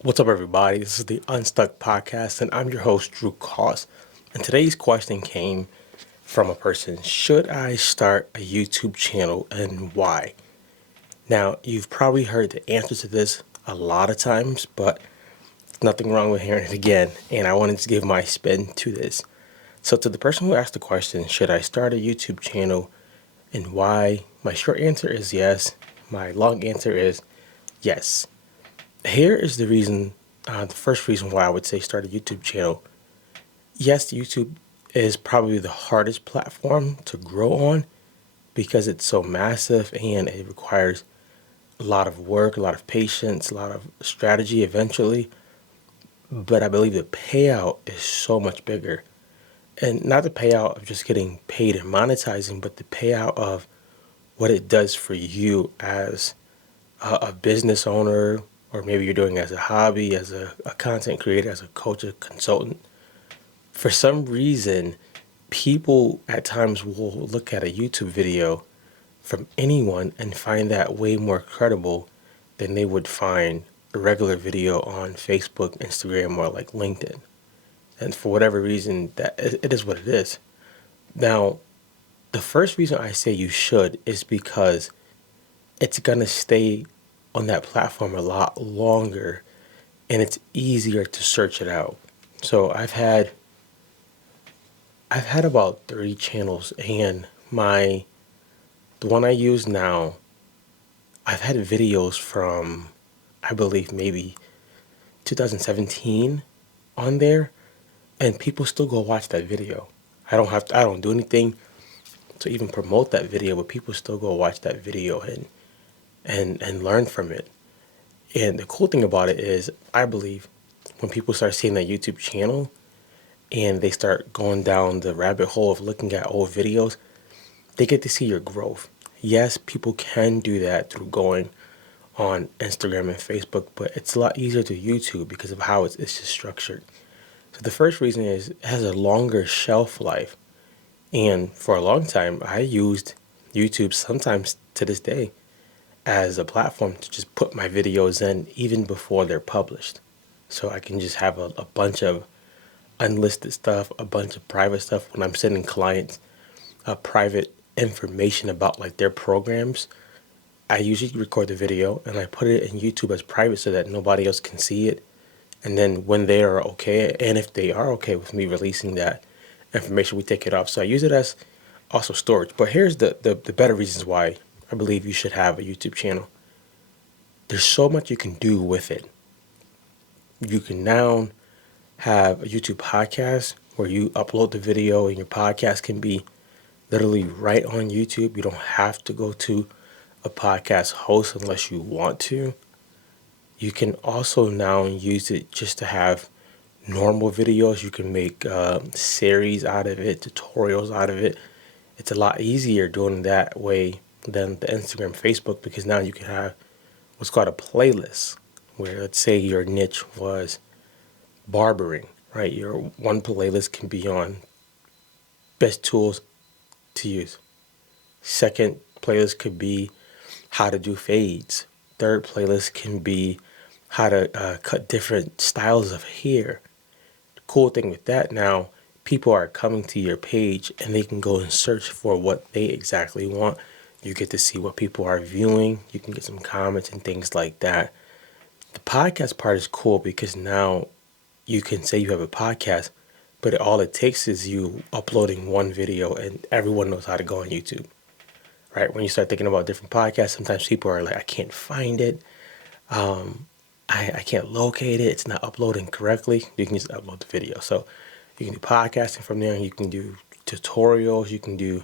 What's up, everybody? This is the Unstuck Podcast, and I'm your host, Drew Koss. And today's question came from a person: should I start a YouTube channel and why? Now, you've probably heard the answer to this a lot of times, but nothing wrong with hearing it again. And I wanted to give my spin to this. So, to the person who asked the question, should I start a YouTube channel and why? My short answer is yes. My long answer is yes. Here is the reason, the first reason why I would say start a YouTube channel. Yes, YouTube is probably the hardest platform to grow on because it's so massive and it requires a lot of work, a lot of patience, a lot of strategy eventually. But I believe the payout is so much bigger. And not the payout of just getting paid and monetizing, but the payout of what it does for you as a business owner, or maybe you're doing it as a hobby, as a content creator, as a coach, a consultant. For some reason, people at times will look at a YouTube video from anyone and find that way more credible than they would find a regular video on Facebook, Instagram, or like LinkedIn. And for whatever reason, that it is what it is. Now, the first reason I say you should is because it's gonna stay on that platform a lot longer and it's easier to search it out. So I've had about 30 channels, and the one I use now, I've had videos from, I believe, maybe 2017 on there, and people still go watch that video. I don't do anything to even promote that video, but people still go watch that video and learn from it. And the cool thing about it is, I believe, when people start seeing that YouTube channel and they start going down the rabbit hole of looking at old videos, they get to see your growth. Yes, people can do that through going on Instagram and Facebook, but it's a lot easier to YouTube because of how it's just structured. So the first reason is it has a longer shelf life. And for a long time, I used YouTube, sometimes to this day, as a platform to just put my videos in even before they're published. So I can just have a bunch of unlisted stuff, a bunch of private stuff when I'm sending clients private information about like their programs. I usually record the video and I put it in YouTube as private so that nobody else can see it. And then when they are okay, and if they are okay with me releasing that information, we take it off. So I use it as also storage. But here's the better reasons why I believe you should have a YouTube channel. There's so much you can do with it. You can now have a YouTube podcast where you upload the video and your podcast can be literally right on YouTube. You don't have to go to a podcast host unless you want to. You can also now use it just to have normal videos. You can make series out of it, tutorials out of it. It's a lot easier doing that way than the Instagram, Facebook, because now you can have what's called a playlist, where let's say your niche was barbering, right? Your one playlist can be on best tools to use. Second playlist could be how to do fades. Third playlist can be how to cut different styles of hair. The cool thing with that now, people are coming to your page and they can go and search for what they exactly want. You get to see what people are viewing. You can get some comments and things like that. The podcast part is cool because now you can say you have a podcast, but all it takes is you uploading one video and everyone knows how to go on YouTube, right? When you start thinking about different podcasts, sometimes people are like, I can't find it. I can't locate it. It's not uploading correctly. You can just upload the video. So you can do podcasting from there. You can do tutorials. You can do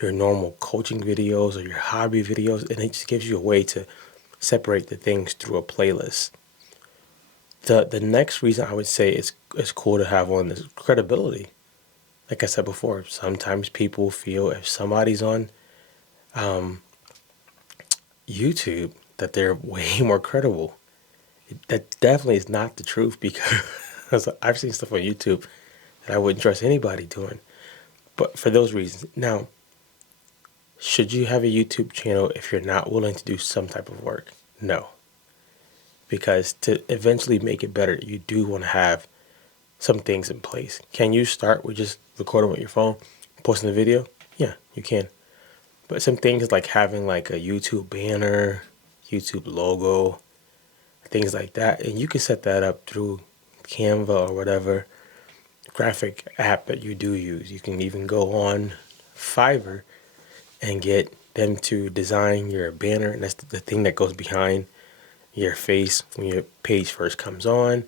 your normal coaching videos or your hobby videos. And it just gives you a way to separate the things through a playlist. The next reason I would say it's cool to have one is credibility. Like I said before, sometimes people feel if somebody's on YouTube that they're way more credible. That definitely is not the truth because I've seen stuff on YouTube that I wouldn't trust anybody doing. But for those reasons, now, should you have a YouTube channel if you're not willing to do some type of work? No. because to eventually make it better, you do want to have some things in place. Can you start with just recording with your phone, posting the video? Yeah, you can. But some things like having like a YouTube banner, YouTube logo, things like that, and you can set that up through Canva or whatever graphic app that you do use. You can even go on Fiverr and get them to design your banner, and that's the thing that goes behind your face when your page first comes on.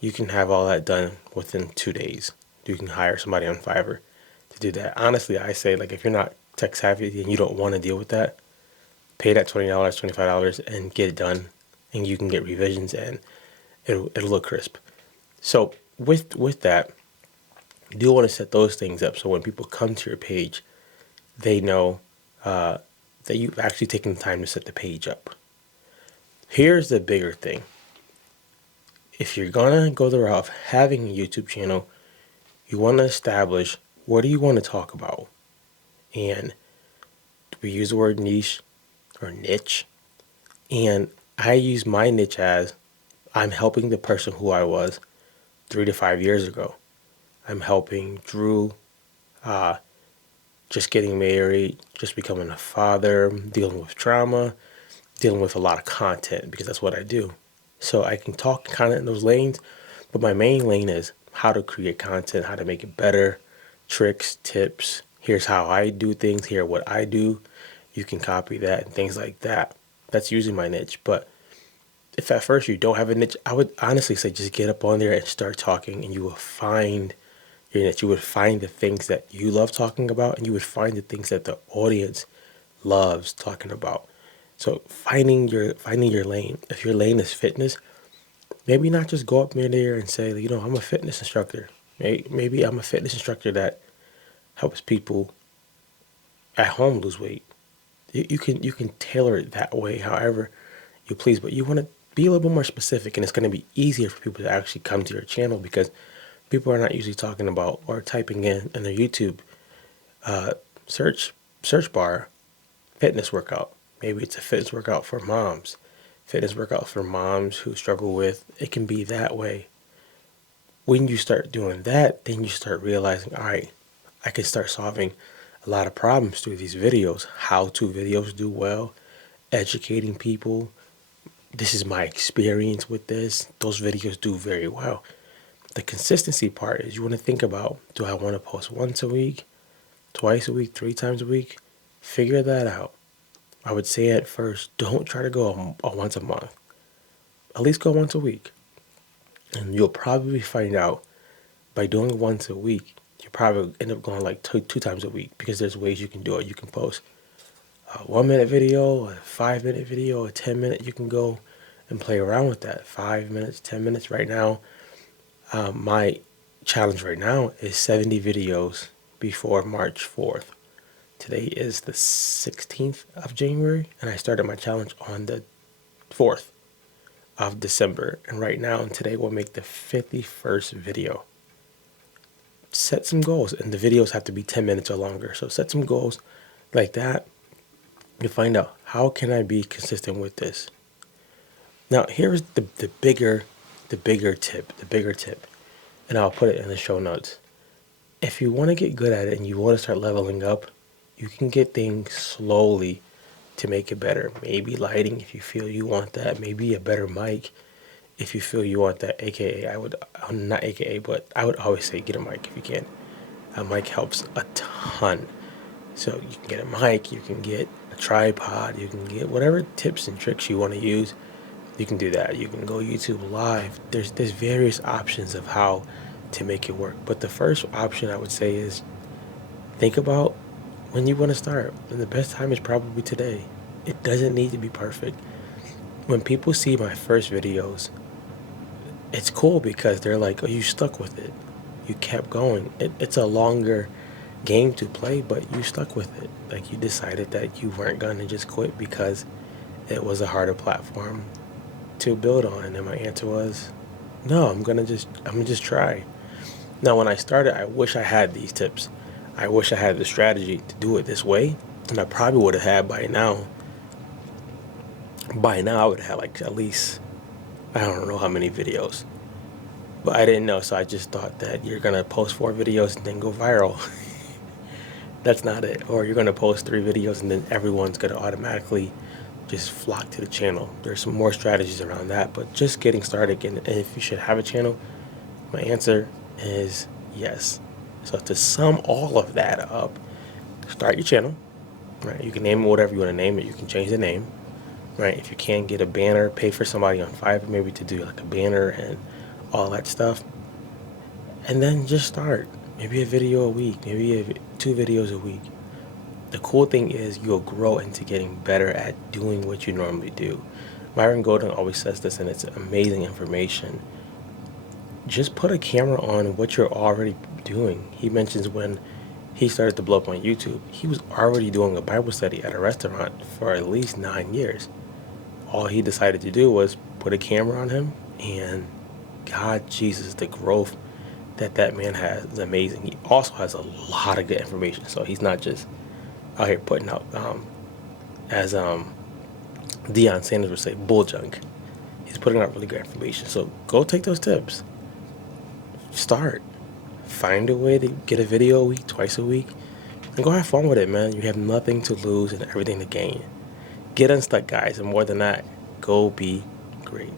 You can have all that done within 2 days. You can hire somebody on Fiverr to do that. Honestly, I say, like, if you're not tech savvy and you don't want to deal with that, pay that $20, $25 and get it done, and you can get revisions and it'll look crisp. So with that, you do want to set those things up so when people come to your page, they know that you've actually taken the time to set the page up. Here's the bigger thing. If you're gonna go the route of having a YouTube channel, you want to establish what do you want to talk about. And we use the word niche or niche. And I use my niche as I'm helping the person who I was 3 to 5 years ago. I'm helping Drew just getting married, just becoming a father, dealing with trauma, dealing with a lot of content because that's what I do. So I can talk kind of in those lanes, but my main lane is how to create content, how to make it better, tricks, tips. Here's how I do things, here what I do. You can copy that and things like that. That's usually my niche. But if at first you don't have a niche, I would honestly say just get up on there and start talking and you will find your niche. You would find the things that you love talking about and you would find the things that the audience loves talking about. So finding your lane. If your lane is fitness, maybe not just go up near there and say, I'm a fitness instructor. Maybe I'm a fitness instructor that helps people at home lose weight. You can tailor it that way, however you please, but you want to be a little bit more specific, and it's going to be easier for people to actually come to your channel because people are not usually talking about or typing in their YouTube search bar fitness workout. Maybe it's a fitness workout for moms, who struggle with it. Can be that way. When you start doing that, then you start realizing, all right, I can start solving a lot of problems through these videos. How-to videos do well, educating people. This is my experience with this. Those videos do very well. The consistency part is you want to think about, do I want to post once a week, twice a week, 3 times a week? Figure that out. I would say at first, don't try to go once a month. At least go once a week. And you'll probably find out by doing it once a week, you probably end up going like two times a week because there's ways you can do it. You can post a 1 minute video, a 5 minute video, a 10 minute. You can go and play around with that. 5 minutes, 10 minutes. Right now, my challenge right now is 70 videos before March 4th. Today is the 16th of January, and I started my challenge on the 4th of December. And right now, and today will make the 51st video. Set some goals, and the videos have to be 10 minutes or longer. So set some goals like that. You find out, how can I be consistent with this? Now, here's the bigger tip, and I'll put it in the show notes. If you want to get good at it and you want to start leveling up, you can get things slowly to make it better. Maybe lighting if you feel you want that. Maybe a better mic if you feel you want that. AKA, but I would always say get a mic if you can. A mic helps a ton. So you can get a mic, you can get a tripod, you can get whatever tips and tricks you want to use. You can do that. You can go YouTube Live. There's various options of how to make it work. But the first option I would say is think about when you want to start. And the best time is probably today. It doesn't need to be perfect. When people see my first videos, it's cool because they're like, oh, you stuck with it. You kept going. It's a longer game to play, but you stuck with it. Like you decided that you weren't going to just quit because it was a harder platform to build on. And my answer was, no, I'm gonna just try. Now, when I started, I wish I had these tips. I wish I had the strategy to do it this way, and I probably would have had by now. By now, I would have had like at least I don't know how many videos. But I didn't know, so I just thought that you're gonna post 4 videos and then go viral. That's not it. Or you're gonna post 3 videos and then everyone's gonna automatically just flock to the channel. There's some more strategies around that, but just getting started. And if you should have a channel, my answer is yes. So to sum all of that up, start your channel, right? You can name it whatever you want to name it. You can change the name, right? If you can't get a banner, pay for somebody on Fiverr maybe to do like a banner and all that stuff. And then just start. Maybe a video a week, maybe 2 videos a week. The cool thing is you'll grow into getting better at doing what you normally do. Myron Golden always says this, and it's amazing information. Just put a camera on what you're already doing. He mentions when he started to blow up on YouTube, he was already doing a Bible study at a restaurant for at least 9 years. All he decided to do was put a camera on him, and God, Jesus, the growth that man has is amazing. He also has a lot of good information, so he's not just out here putting out, as Deion Sanders would say, bull junk. He's putting out really good information. So go take those tips. Start. Find a way to get a video a week, twice a week, and go have fun with it, man. You have nothing to lose and everything to gain. Get unstuck, guys, and more than that, go be great.